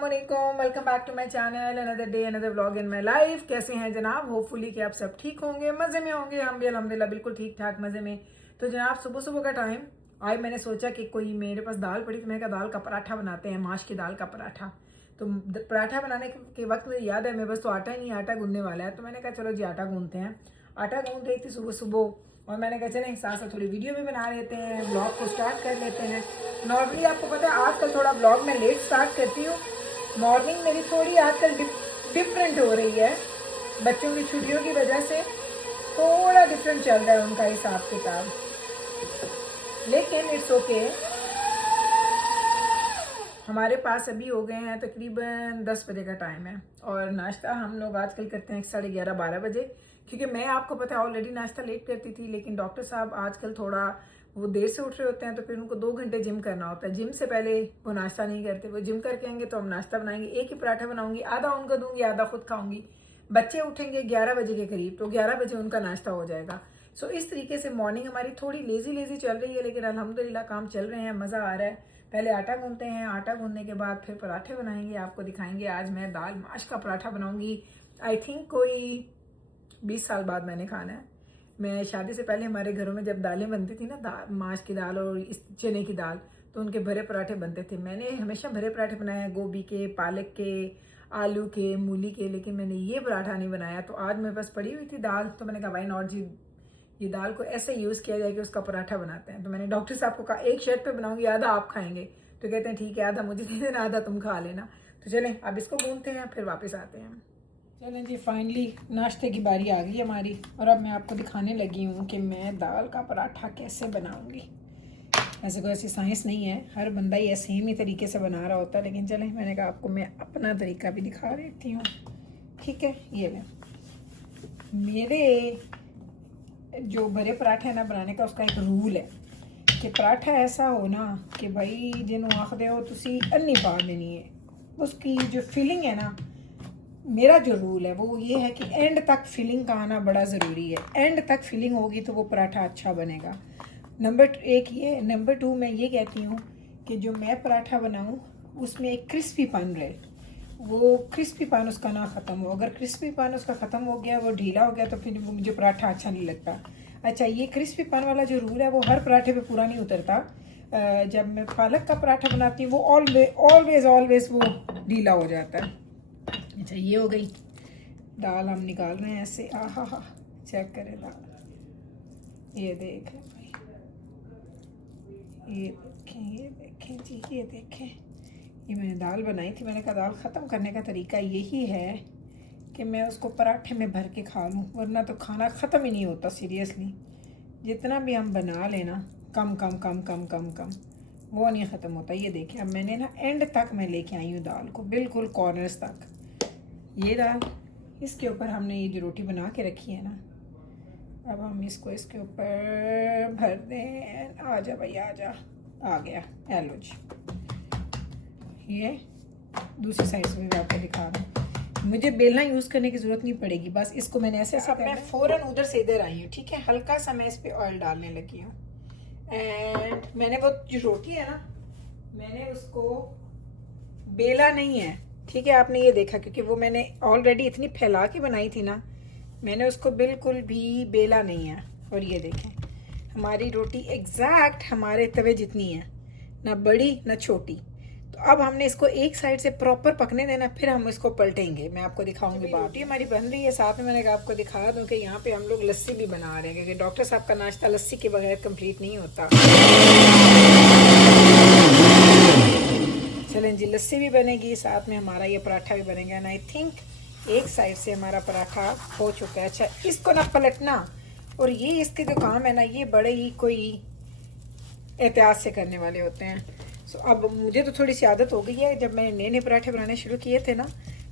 अस्सलामुअलैकुम, welcome back to my channel. Another day another vlog in my life. कैसे हैं जनाब? होपफुली कि आप सब ठीक होंगे, मज़े में होंगे। हम भी अल्हम्दुलिल्लाह बिल्कुल ठीक ठाक मज़े में। तो जनाब सुबह सुबह का टाइम आज मैंने सोचा कि कोई मेरे पास दाल पड़ी, तो मैंने कहा दाल का पराठा बनाते हैं, माश की दाल का पराठा। तो पराठा बनाने के वक्त मुझे याद है मेरे पास तो आटा ही नहीं, आटा गूंदने वाला है। तो मैंने कहा चलो जी आटा गूंदते हैं। आटा गूंद रही थी सुबह सुबह, और मैंने कहा चलें साथ साथ थोड़ी वीडियो भी बना लेते हैं, ब्लॉग को स्टार्ट कर लेते हैं। नॉर्मली आपको पता है आजकल थोड़ा ब्लॉग मैं लेट स्टार्ट करती हूँ। मॉर्निंग मेरी थोड़ी आजकल डिफरेंट हो रही है, बच्चों की छुट्टियों की वजह से थोड़ा डिफरेंट चल रहा है उनका हिसाब किताब, लेकिन इट्स ओके। हमारे पास अभी हो गए हैं तकरीबन 10 बजे का टाइम है, और नाश्ता हम लोग आजकल करते हैं 11:30-12 बजे, क्योंकि मैं आपको पता है ऑलरेडी नाश्ता लेट करती थी। लेकिन डॉक्टर साहब आजकल थोड़ा वो देर से उठ रहे होते हैं, तो फिर उनको 2 घंटे जिम करना होता है। जिम से पहले वो नाश्ता नहीं करते, वो जिम करके आएंगे तो हम नाश्ता बनाएंगे। एक ही पराठा बनाऊंगी, आधा उनको दूंगी आधा खुद खाऊंगी। बच्चे उठेंगे 11 बजे के करीब, तो 11 बजे उनका नाश्ता हो जाएगा। सो इस तरीके से मॉर्निंग हमारी थोड़ी लेजी चल रही है, लेकिन अल्हम्दुलिल्लाह काम चल रहे हैं, मज़ा आ रहा है। पहले आटा गूंदते हैं, आटा गूंदने के बाद फिर पराठे बनाएंगे, आपको दिखाएंगे। आज मैं दाल माश का पराठा बनाऊंगी। आई थिंक कोई 20 साल बाद मैंने खाना है। मैं शादी से पहले हमारे घरों में जब दालें बनती थी ना, माश की दाल और इस चने की दाल, तो उनके भरे पराठे बनते थे। मैंने हमेशा भरे पराठे बनाए हैं, गोभी के, पालक के, आलू के, मूली के, लेकिन मैंने ये पराठा नहीं बनाया। तो आज मेरे पास पड़ी हुई थी दाल, तो मैंने कहा भाई नॉट जी, ये दाल को ऐसे यूज़ किया जाए कि उसका पराठा बनाते हैं। तो मैंने डॉक्टर साहब को कहा एक शेड पे बनाऊंगी, आधा आप खाएंगे। तो कहते हैं ठीक है, आधा मुझे दे देना, आधा तुम खा लेना। तो चलें अब इसको गूंथते हैं, फिर वापस आते हैं। चलें जी, फाइनली नाश्ते की बारी आ गई हमारी, और अब मैं आपको दिखाने लगी हूँ कि मैं दाल का पराठा कैसे बनाऊँगी। ऐसे कोई ऐसी साइंस नहीं है, हर बंदा ही सेम ही तरीके से बना रहा होता है, लेकिन चलें मैंने कहा आपको मैं अपना तरीका भी दिखा देती हूँ। ठीक है, ये लें। मेरे जो बड़े पराठे हैं ना बनाने का, उसका एक रूल है कि पराठा ऐसा हो ना कि भाई जिन्हों आखदे हो तुसी अन्नी पा देनी है। उसकी जो फिलिंग है ना, मेरा जो रूल है वो ये है कि एंड तक फिलिंग का आना बड़ा ज़रूरी है। एंड तक फिलिंग होगी तो वो पराठा अच्छा बनेगा। नंबर 1 ये। नंबर 2 मैं ये कहती हूँ कि जो मैं पराठा बनाऊँ उसमें एक क्रिस्पीपन रहे, वो क्रिस्पीपन उसका ना ख़त्म हो। अगर क्रिस्पीपन उसका ख़त्म हो गया, वो ढीला हो गया, तो फिर वो मुझे पराठा अच्छा नहीं लगता। अच्छा, ये क्रिस्पीपन वाला जो रूल है वो हर पराठे पे पूरा नहीं उतरता। जब मैं पालक का पराठा बनाती हूँ वो ऑलवेज वो ढीला हो जाता है। अच्छा, ये हो गई दाल, हम निकाल रहे हैं ऐसे। आहा हा, चेक करें दाल, ये देखें भाई, ये देखें जी, ये देखें। ये मैंने दाल बनाई थी, मैंने कहा दाल ख़त्म करने का तरीका यही है कि मैं उसको पराठे में भर के खा लूँ, वरना तो खाना ख़त्म ही नहीं होता। सीरियसली जितना भी हम बना लेना, कम कम कम कम कम कम, वो नहीं ख़त्म होता। ये देखिए, अब मैंने ना एंड तक मैं लेके आई हूँ दाल को, बिल्कुल कॉर्नर्स तक। ये दाल, इसके ऊपर हमने ये जो रोटी बना के रखी है ना, अब हम इसको इसके ऊपर भर दें। आ जा भाई, आ जा, आ गया। हेलो जी, ये दूसरी साइड से भी आपको दिखा रहा हूँ। मुझे बेलना यूज़ करने की ज़रूरत नहीं पड़ेगी, बस इसको मैंने ऐसे ऐसे मैं फ़ौरन उधर से इधर आई हूँ। ठीक है, हल्का सा मैं इस पर ऑयल डालने लगी हूँ। एंड मैंने वो जो रोटी है ना, मैंने उसको बेला नहीं है। ठीक है, आपने ये देखा, क्योंकि वो मैंने ऑलरेडी इतनी फैला के बनाई थी ना, मैंने उसको बिल्कुल भी बेला नहीं है। और ये देखें, हमारी रोटी एग्जैक्ट हमारे तवे जितनी है, ना बड़ी ना छोटी। तो अब हमने इसको एक साइड से प्रॉपर पकने देना, फिर हम इसको पलटेंगे। मैं आपको दिखाऊंगी। रोटी हमारी बन रही है, साथ में मैंने कहा आपको दिखा दूं कि यहाँ पे हम लोग लस्सी भी बना रहे हैं, क्योंकि डॉक्टर साहब का नाश्ता लस्सी के बगैर कंप्लीट नहीं होता। चलें जी, लस्सी भी बनेगी, साथ में हमारा ये पराठा भी बनेगा। एंड आई थिंक एक साइड से हमारा पराठा हो चुका है। अच्छा, इसको ना पलटना, और ये इसके जो काम है ना, ये बड़े ही कोई एहतियात से करने वाले होते हैं। सो अब मुझे तो थोड़ी सी आदत हो गई है। जब मैंने नए नए पराठे बनाने शुरू किए थे ना,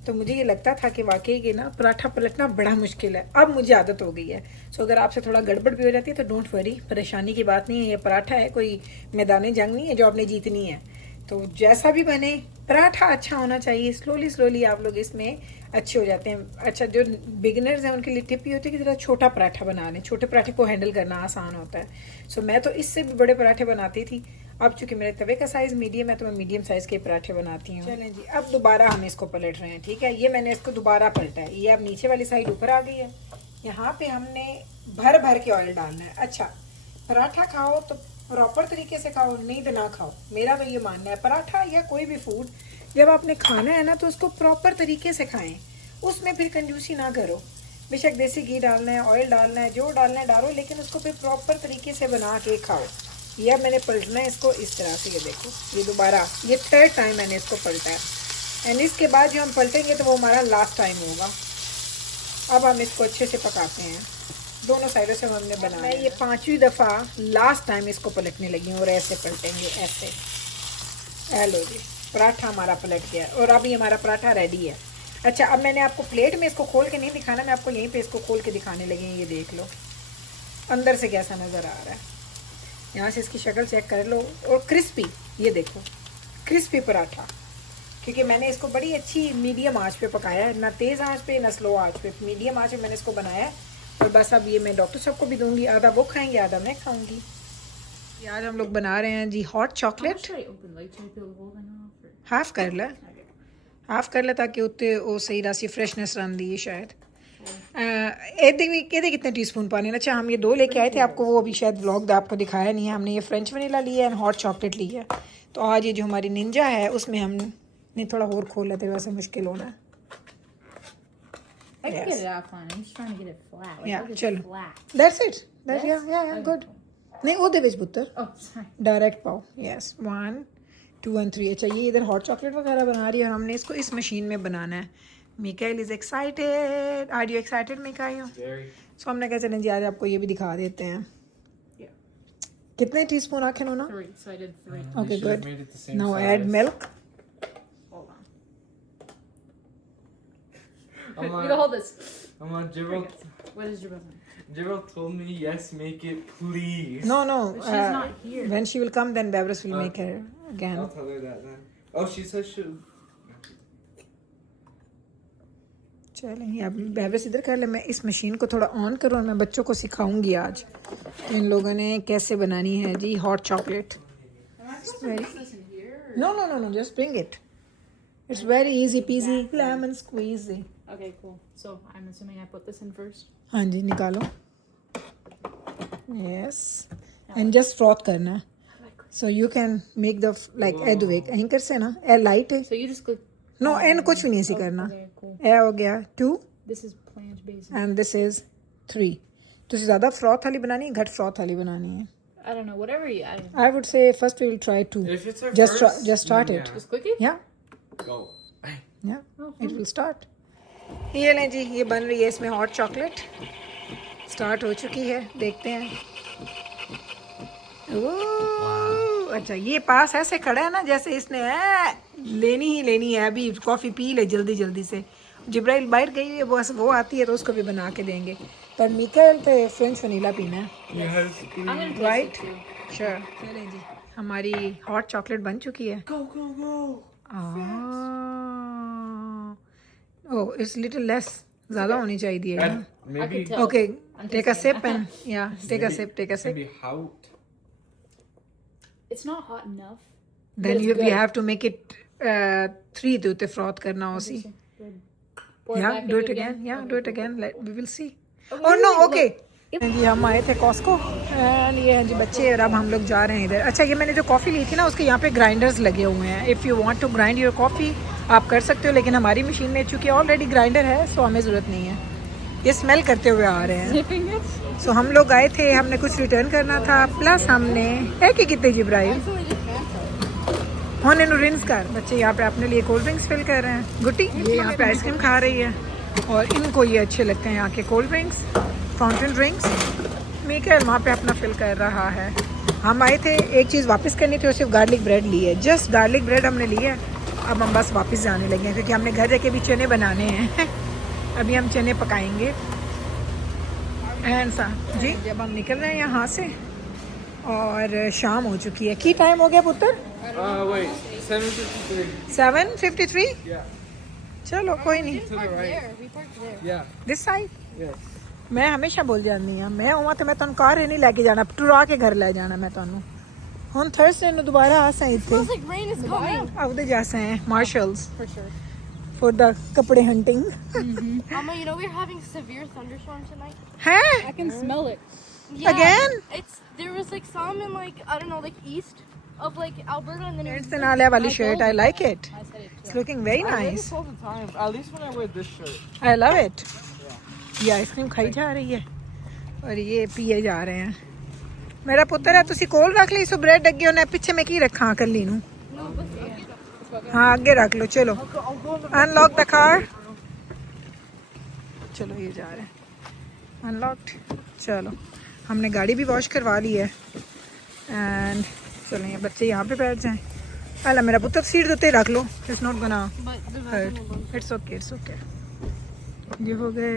तो मुझे ये लगता था कि वाकई कि ना पराठा पलटना बड़ा मुश्किल है। अब मुझे आदत हो गई है। सो अगर आपसे थोड़ा गड़बड़ भी हो जाती है तो डोंट वरी, परेशानी की बात नहीं है। ये पराठा है, कोई मैदानी जंग नहीं है जो आपने जीतनी है। तो जैसा भी बने, पराठा अच्छा होना चाहिए। स्लोली आप लोग इसमें अच्छे हो जाते हैं। अच्छा, जो बिगिनर्स हैं उनके लिए टिप ये होती है कि ज़रा छोटा पराठा बना लें, छोटे पराठे को हैंडल करना आसान होता है। सो मैं तो इससे भी बड़े पराठे बनाती थी। अब चूंकि मेरे तवे का साइज़ मीडियम है तो मैं मीडियम साइज़ के पराठे बनाती हूँ। चलें जी, अब दोबारा हम इसको पलट रहे हैं। ठीक है, ये मैंने इसको दोबारा पलटा है, ये अब नीचे वाली साइड ऊपर आ गई है। यहाँ पे हमने भर भर के ऑयल डालना है। अच्छा, पराठा खाओ तो प्रॉपर तरीके से खाओ, नहीं तो ना खाओ। मेरा तो ये मानना है, पराठा या कोई भी फूड जब आपने खाना है ना तो उसको प्रॉपर तरीके से खाएं, उसमें फिर कंजूसी ना करो। बेशक देसी घी डालना है, ऑयल डालना है, जो डालना है डालो, लेकिन उसको फिर प्रॉपर तरीके से बना के खाओ। यह मैंने पलटना है इसको इस तरह से, ये देखो, ये दोबारा, ये 3rd टाइम मैंने इसको पलटा है। एंड इसके बाद जो हम पलटेंगे तो वो हमारा लास्ट टाइम होगा। अब हम इसको अच्छे से पकाते हैं, दोनों साइडों से हमने बनाया। मैं ये 5वीं दफ़ा लास्ट टाइम इसको पलटने लगी हूँ और ऐसे पलटेंगे, ऐसे। हेलो जी, पराठा हमारा पलट गया और अभी हमारा पराठा रेडी है। अच्छा, अब मैंने आपको प्लेट में इसको खोल के नहीं दिखाना, मैं आपको यहीं पे इसको खोल के दिखाने लगी हूँ। ये देख लो अंदर से कैसा नज़र आ रहा है, यहाँ से इसकी शक्ल चेक कर लो। और क्रिस्पी, ये देखो क्रिस्पी पराठा, क्योंकि मैंने इसको बड़ी अच्छी मीडियम आंच पे पकाया है, ना तेज़ आंच पे ना स्लो आंच पे, मीडियम आंच पे मैंने इसको बनाया है। और बस अब ये मैं डॉक्टर साहब को भी दूंगी, आधा वो खाएंगे आधा मैं खाऊंगी। आज हम लोग बना रहे हैं जी हॉट चॉकलेट। हाफ कर ले, हाफ कर ले ताकि उत्ते वो सही रासी फ्रेशनेस रही है शायद। ये कितने टीस्पून पानी। अच्छा, हम ये 2 लेके आए थे, आपको वो अभी शायद व्लॉग आपको दिखाया नहीं है। हमने ये फ्रेंच वनीला लिया है और हॉट चॉकलेट ली है। तो आज ये जो हमारी निंजा है उसमें हमने थोड़ा और खोला, तेरे वैसे मुश्किल होना है। I can get it out fine. I'm just trying to get it flat. Like, Yeah, look, it's चलो। flat. That's it. That's Yes? yeah, Okay, good. cool. नहीं वो दे विच पुत्र, Oh, sorry. डायरेक्ट पाओ। Yes, 1 2 and 3। अच्छा, ये इधर hot chocolate वगैरह बना रही है और हमने इसको इस मशीन में बनाना है। Mikail is excited. Are you excited Mikail? So हमने कहा चलें जी आज आपको ये भी दिखा देते हैं। Yeah. कितने टीस्पून आखे नो ना? 3. So I did 3. Okay should have good. made it the same now size. Add milk. Hold on. I'm You can hold this. Gerald. What is your name? Gerald told me yes, make it please. No, no. But she's not here. When she will come, then Beverus will make her again. I'll tell her that then. Oh, she says she. चलें, अब beverage इधर कर ले। मैं इस machine को थोड़ा on करूँ और मैं बच्चों को सिखाऊंगी आज इन लोगों ने कैसे बनानी है जी hot chocolate. This in here. No no no no, just bring it, it's very easy पीजी lemon squeeze. Okay, cool. So I'm assuming I put this in first. हाँ जी, निकालो। यस, एंड जस्ट फ्रॉथ करना है। So you can make the like एडवेक anchor से ना a light है। So you just click. No and कुछ भी नहीं ऐसी करना। Okay, cool. ए हो गया 2 This is planche basic. And this is 3। तुझे ज़्यादा फ्रॉथ वाली बनानी है, घट फ्रॉथ वाली बनानी है? I don't know. Whatever you. I don't know. I would say first we will try 2. If it's her Just first, just start then it. Just click it. Yeah, Go. yeah. It will start. ये लें जी, ये बन रही है इसमें hot chocolate. Start हो चुकी है, देखते हैं। ओह, अच्छा, ये पास ऐसे खड़ा है ना जैसे इसने लेनी ही लेनी है, अभी कॉफ़ी पी ले जल्दी जल्दी से। जिब्राइल बाहर गई है, बस वो आती है तो उसको भी बना के देंगे। पर मिकाइल तो फ्रेंच वनीला पीना है। Yes, I'm gonna taste Right? it too. Sure. चलें जी, हमारी हॉट चॉकलेट बन चुकी है। Go, go, go. Oh, it's little less, ज़्यादा होनी चाहिए ना। And maybe. tell. Okay, I'm take a tasting it. Sip and या take a sip, take a sip. Maybe hot. It's not hot enough. Then it's you good. Have to make it 3 ਦੇ ਉੱਤੇ ਫਰੋਥ करना उसी। Pour it Yeah, back do and it again. Yeah, Okay, do it cool. again. We will see. Okay, Oh no, look. okay. जी हम आए थे Costco and ये हैं जी बच्चे और अब हम लोग जा रहे हैं इधर। अच्छा, ये मैंने जो कॉफ़ी ली थी ना उसके यहाँ पे ग्राइंडर्स लगे हुए हैं। If you want to grind your coffee आप कर सकते हो, लेकिन हमारी मशीन में चूँकि ऑलरेडी ग्राइंडर है सो हमें ज़रूरत नहीं है। ये स्मेल करते हुए आ रहे हैं। Zipping it. सो हम लोग आए थे, हमने कुछ रिटर्न करना था, प्लस हमने है कि कितने जिब्राइल होने रिंस कर। बच्चे यहाँ पे अपने लिए कोल्ड ड्रिंक्स फिल कर रहे हैं। गुट्टी ये यहाँ पे आइसक्रीम खा रही है और इनको ये अच्छे लगते हैं यहाँ के cold drinks, fountain drinks. Mikail वहाँ पे अपना फिल कर रहा है। हम आए थे एक चीज़ वापस करनी थी और सिर्फ गार्लिक ब्रेड ली है, जस्ट गार्लिक ब्रेड हमने ली है। अब हम बस वापस जाने लगे हैं क्योंकि हमने घर जाके भी चने बनाने हैं। अभी हम चने पकाएंगे। एंड सा जी जब हम निकल रहे हैं यहाँ से और शाम हो चुकी है। की टाइम हो गया पुत्र? Wait. 7:53. 7:53। Yeah. चलो कोई नहीं। To the right. We parked there. Yeah. This side. Yes. मैं हमेशा बोल जाती हाँ, मैं उमा तो मैं तुम कार नहीं लैके जाना, टुरा के घर ले जाना मैं तुहानू। ਹੁਣ ਥਰਸਡੇ ਨੂੰ ਦੁਬਾਰਾ ਆ ਸਾਂ ਇੱਥੇ Feels like rain is coming. ਆਉਦੇ ਜਾ ਸਾਂ ਮਾਰਸ਼ਲਸ For sure. ਫॉर द ਕੱਪੜੇ hunting Mama, you know we're having severe thunderstorm tonight. ਹੈ I can smell it. Yeah, Again? There was like some in like I don't know like east of like Alberta and then it it's ਨਾਲ ਇਹ ਵਾਲੀ shirt I like it I said it it's too. Looking very I wear nice this all the time. At least when I wear this shirt. I love it ये ice cream खाई जा रही है और ये पिए जा रहे हैं मेरा पुत्र है तुसी कोल रख ली सो ब्रेड अगे होने पीछे मैं की रखा कली नु हाँ आगे रख लो चलो अनलॉक द कार चलो ये जा रहे हैं अनलॉक्ड चलो हमने गाड़ी भी वॉश करवा ली है एंड चलो ये बच्चे यहाँ पे बैठ जाएं अला मेरा पुत्र सीट देते रख लो it's not gonna hurt it's okay ये हो गए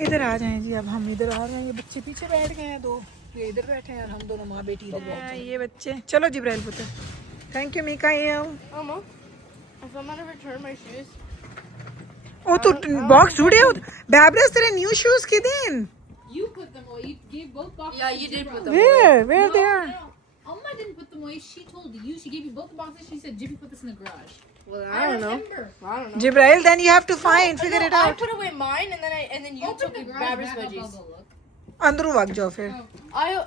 इधर आ जाएं जी अब हम इधर आ रहे हैं ये बच्चे पीछे बैठ गए हैं दो ये इधर बैठे हैं और हम दोनों माँ बेटी इधर बैठे हैं ये बच्चे चलो जिब्राइल पुत्र thank you Mika Mama, if I'm gonna return my shoes. ओ तो बॉक्स जुड़े हो बैबरस तेरे न्यू शूज के दिन You put them away. You gave both boxes. Yeah, to you did Jibril. put them where they are No. Amma didn't put them away. She told you. She gave you both the boxes. She said, Jiffy, put this in the garage. Well, I remember. I don't know. Jibrail then you have to find figure No, it I out put away mine and then you Open took the garage Babber's back up. I'll veggies. go look. अंदर वग जाओ फिर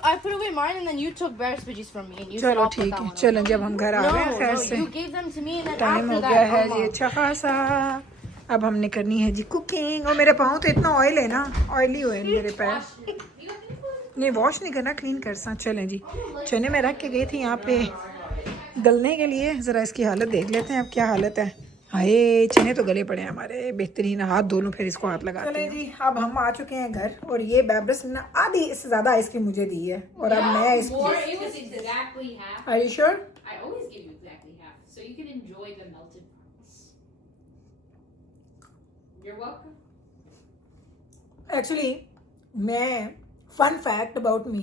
I put away mine and then you took Babber's veggies from me and you said चलो I'll put ठीक that है one away. चलो जब हम घर आ गए हैं खैर No, से you gave them to me and then time हो after गया that, है Mama. जी अच्छा खासा अब हमने करनी है जी कुकिंग और मेरे पाँव तो इतना ऑयल है ना ऑयली हुए हैं मेरे पैर नहीं वॉश नहीं करना क्लीन कर सा चलें जी चने में रख के गई थी यहाँ पे गलने के लिए ज़रा इसकी हालत देख लेते हैं अब क्या हालत है हाय चने तो गले पड़े हैं हमारे बेहतरीन हाथ धो लूँ फिर इसको हाथ लगा चलें जी अब हम आ चुके हैं घर और ये बैब्रस ने आधी इससे ज़्यादा आइसक्रीम मुझे दी है और अब मैं इसको Or it was exactly half. Are you sure? I always give you exactly half, so you can enjoy the melted parts. You're welcome. Actually मैं फन फैक्ट अबाउट मी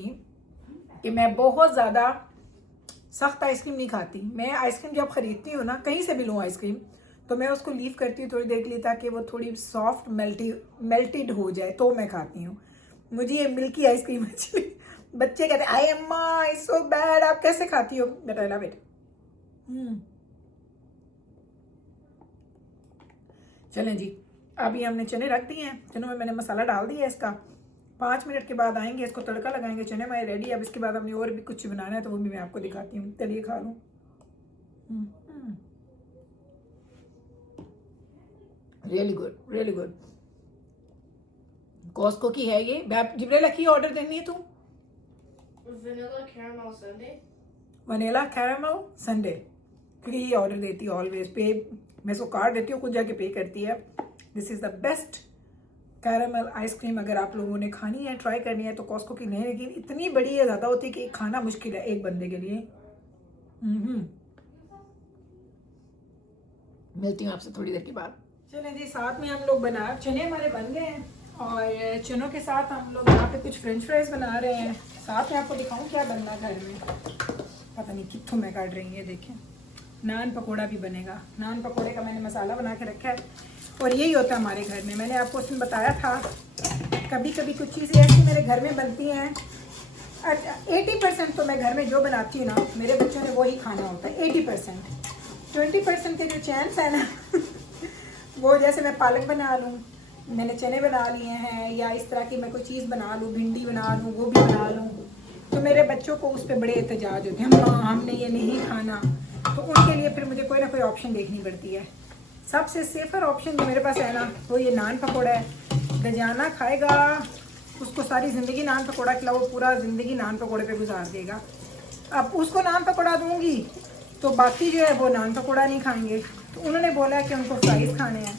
कि मैं बहुत ज़्यादा सख्त आइसक्रीम नहीं खाती मैं आइसक्रीम जब ख़रीदती हूँ ना कहीं से भी लूँ आइसक्रीम तो मैं उसको लीव करती हूँ थोड़ी देर के लिए ताकि वो थोड़ी सॉफ्ट मेल्टेड हो जाए तो मैं खाती हूँ मुझे ये मिल्की आइसक्रीम अच्छी बच्चे कहते हैं आई अम्मा इट्स सो बैड आप कैसे खाती हो बट आई लव इट चलें जी अभी हमने चने रख दिए हैं चनों में मैंने मसाला डाल दिया है इसका 5 मिनट के बाद आएंगे इसको तड़का लगाएंगे चने हमारे रेडी अब इसके बाद हमने और भी कुछ बनाना है तो वो भी मैं आपको दिखाती हूँ चलिए खा लूँ रियली गुड कॉस्को की है ये जिब्रेला की ऑर्डर देनी है तू Vanilla caramel sundae. Vanilla caramel Sunday क्योंकि ये ऑर्डर देती है ऑलवेज पे मैं इसको कार्ड देती हूँ खुद जाके पे करती है this is the best caramel ice cream अगर आप लोगों ने खानी है ट्राई करनी है तो कॉस्को की नहीं लेकिन इतनी बड़ी है ज़्यादा होती है कि खाना मुश्किल है एक बंदे के लिए मिलती हूँ आपसे थोड़ी देर के बाद चलें जी साथ में हम लोग बना चने हमारे बन गए हैं और चनों के साथ हम लोग यहाँ पे कुछ फ्रेंच फ्राइज बना रहे हैं साथ में आपको दिखाऊँ क्या बनना घर में पता नहीं कितों में काट रही है देखें नान पकोड़ा भी बनेगा नान पकोड़े का मैंने मसाला बना के रखा है और यही होता है हमारे घर में मैंने आपको उसमें बताया था कभी कभी कुछ चीज़ें ऐसी मेरे घर में बनती हैं 80% तो मैं घर में जो बनाती हूँ ना मेरे बच्चों ने वही खाना होता है 80% 20% के जो चैंस है ना वो जैसे मैं पालक बना लूँ मैंने चने बना लिए हैं या इस तरह की मैं कोई चीज़ बना लूँ भिंडी बना लूँ गोभी बना लूँ तो मेरे बच्चों को उस पर बड़े एहतजाज होते हैं माँ हमने ये नहीं खाना तो उनके लिए फिर मुझे कोई ना कोई ऑप्शन देखनी पड़ती है सबसे सेफर ऑप्शन जो मेरे पास है ना वो ये नान पकौड़ा है गजाना खाएगा उसको सारी ज़िंदगी नान पकौड़ा खिलाओ वो पूरा ज़िंदगी नान पकौड़े पे गुजार देगा अब उसको नान पकौड़ा दूंगी तो बाकी जो है वो नान पकौड़ा नहीं खाएंगे तो उन्होंने बोला कि उनको फ्राइज़ खाने हैं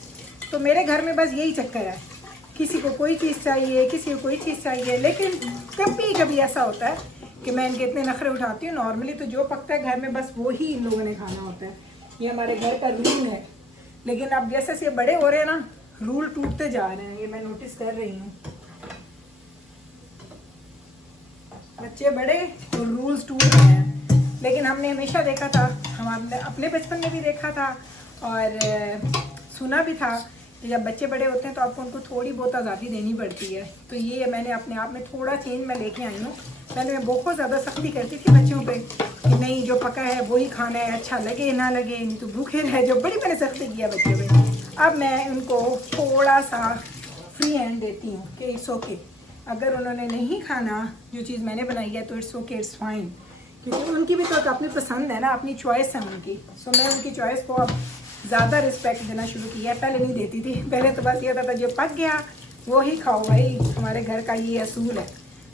तो मेरे घर में बस यही चक्कर है किसी को कोई चीज़ चाहिए किसी को कोई चीज़ चाहिए लेकिन कभी कभी ऐसा होता है कि मैं इनके इतने नखरे उठाती हूँ नॉर्मली तो जो पकता है घर में बस वो ही इन लोगों ने खाना होता है ये हमारे घर का रूल है लेकिन अब जैसे से बड़े हो रहे हैं ना रूल टूटते जा रहे हैं ये मैं नोटिस कर रही हूँ बच्चे बड़े तो रूल्स टूट रहे हैं लेकिन हमने हमेशा देखा था हम अपने बचपन में भी देखा था और सुना भी था तो जब बच्चे बड़े होते हैं तो आपको उनको थोड़ी बहुत आज़ादी देनी पड़ती है। तो ये मैंने अपने आप में थोड़ा चेंज मैं लेके आई हूँ। पहले मैं बहुत ज़्यादा सख्ती करती थी बच्चों पे कि नहीं जो पका है वही खाना है, अच्छा लगे ना लगे, नहीं तो भूखे रह जो, बड़ी मैंने सख्ती किया बच्चों पे। अब मैं उनको थोड़ा सा फ्री हैंड देती हूँ कि इट्स ओके, अगर उन्होंने नहीं खाना जो चीज़ मैंने बनाई है तो इट्स ओके, इट्स फाइन, क्योंकि उनकी भी तो अपनी पसंद है ना, अपनी चॉइस है उनकी। सो मैं उनकी चॉइस को अब ज़्यादा रिस्पेक्ट देना शुरू किया है, पहले नहीं देती थी। पहले तो बस ये होता था जो पक गया वो ही खाओ भाई, हमारे घर का ये असूल है।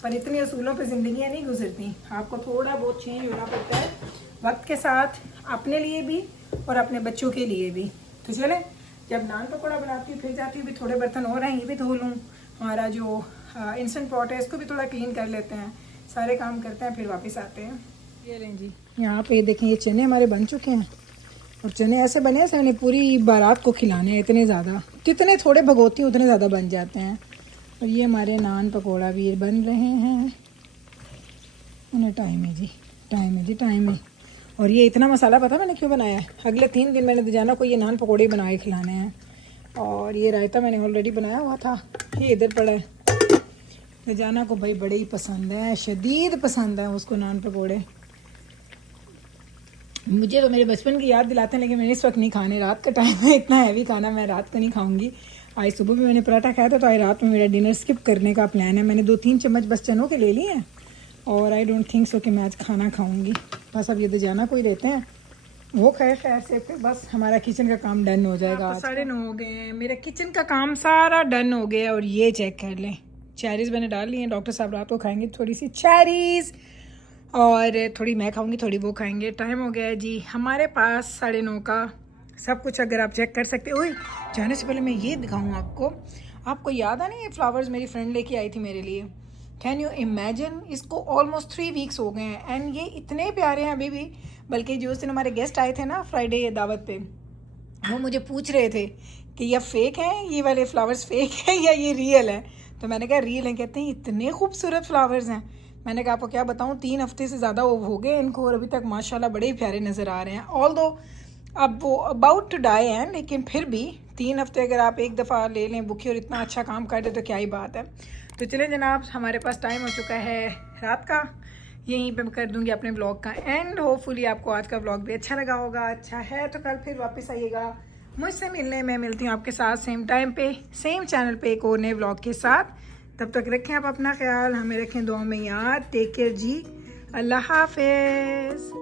पर इतने असूलों पे ज़िंदगियाँ नहीं गुजरती, आपको थोड़ा बहुत चेंज होना पड़ता है वक्त के साथ, अपने लिए भी और अपने बच्चों के लिए भी। तो चले, जब नान पकौड़ा बनाती हूँ फिर जाती हूँ, भी थोड़े बर्तन और हैं ये भी धो लूँ, हमारा जो इंस्टेंट पॉट है इसको भी थोड़ा क्लीन कर लेते हैं, सारे काम करते हैं फिर वापस आते हैं। ये लें जी, यहाँ पे देखें ये चने हमारे बन चुके हैं, और चने ऐसे बने हैं मैंने पूरी बारात को खिलाने हैं, इतने ज़्यादा, जितने थोड़े भगोती उतने ज़्यादा बन जाते हैं। और ये हमारे नान पकौड़ा भी बन रहे हैं, उन्हें टाइम है जी, टाइम है जी, टाइम है। और ये इतना मसाला पता मैंने क्यों बनाया है, अगले 3 दिन मैंने दजाना को ये नान पकौड़े बना के खिलाने हैं। और ये रायता मैंने ऑलरेडी बनाया हुआ था, ये इधर पड़ा है। दजाना को भाई बड़े ही पसंद है, शदीद पसंद है उसको नान पकौड़े। मुझे तो मेरे बचपन की याद दिलाते हैं, लेकिन मैंने इस वक्त नहीं खाने, रात का टाइम है, इतना हैवी खाना मैं रात को नहीं खाऊंगी। आज सुबह भी मैंने पराठा खाया था, तो आज रात में मेरा डिनर स्किप करने का प्लान है। मैंने 2-3 चम्मच बस चनों के ले लिए हैं, और आई डोंट थिंक सो कि मैं आज खाना खाऊंगी। बस अब ये दजाना को ही देते हैं, वो खैर से फिर बस हमारा किचन का काम डन हो जाएगा। 9:30 हो गए हैं, मेरा किचन का काम सारा डन हो गया। और ये चेक कर लें, चेरीज़ मैंने डाल ली हैं, डॉक्टर साहब रात को खाएंगे थोड़ी सी चेरीज़, और थोड़ी मैं खाऊंगी, थोड़ी वो खाएंगे। टाइम हो गया है जी हमारे पास 9:30 का, सब कुछ अगर आप चेक कर सकते हो। जाने से पहले मैं ये दिखाऊं आपको याद है ना ये फ्लावर्स मेरी फ्रेंड लेके आई थी मेरे लिए, कैन यू इमेजिन, इसको ऑलमोस्ट 3 वीक्स हो गए हैं, एंड ये इतने प्यारे हैं अभी भी। बल्कि जो उस दिन हमारे गेस्ट आए थे ना फ्राइडे दावत पे, वो मुझे पूछ रहे थे कि ये फेक हैं, ये वाले फ्लावर्स फेक हैं या ये रियल है। तो मैंने कहा रियल हैं। कहते हैं इतने खूबसूरत फ्लावर्स हैं। मैंने कहा आपको क्या बताऊं, 3 हफ्ते से ज़्यादा वो हो गए इनको, और अभी तक माशाल्लाह बड़े ही प्यारे नज़र आ रहे हैं। ऑल दो अब वो अबाउट टू डाई हैं, लेकिन फिर भी 3 हफ्ते अगर आप एक दफ़ा ले लें बुके और इतना अच्छा काम कर दे तो क्या ही बात है। तो चलें जनाब, हमारे पास टाइम हो चुका है रात का, यहीं पे मैं कर दूंगी अपने ब्लॉग का एंड। होपफुली आपको आज का ब्लॉग भी अच्छा लगा होगा, अच्छा है तो कल फिर वापस आइएगा मुझसे मिलने। मैं मिलती हूँ आपके साथ सेम टाइम पे सेम चैनल पे एक और नए ब्लॉग के साथ। तब तक रखें आप अपना ख्याल, हमें रखें दुआ में याद। टेक केयर जी, अल्लाह हाफिज़।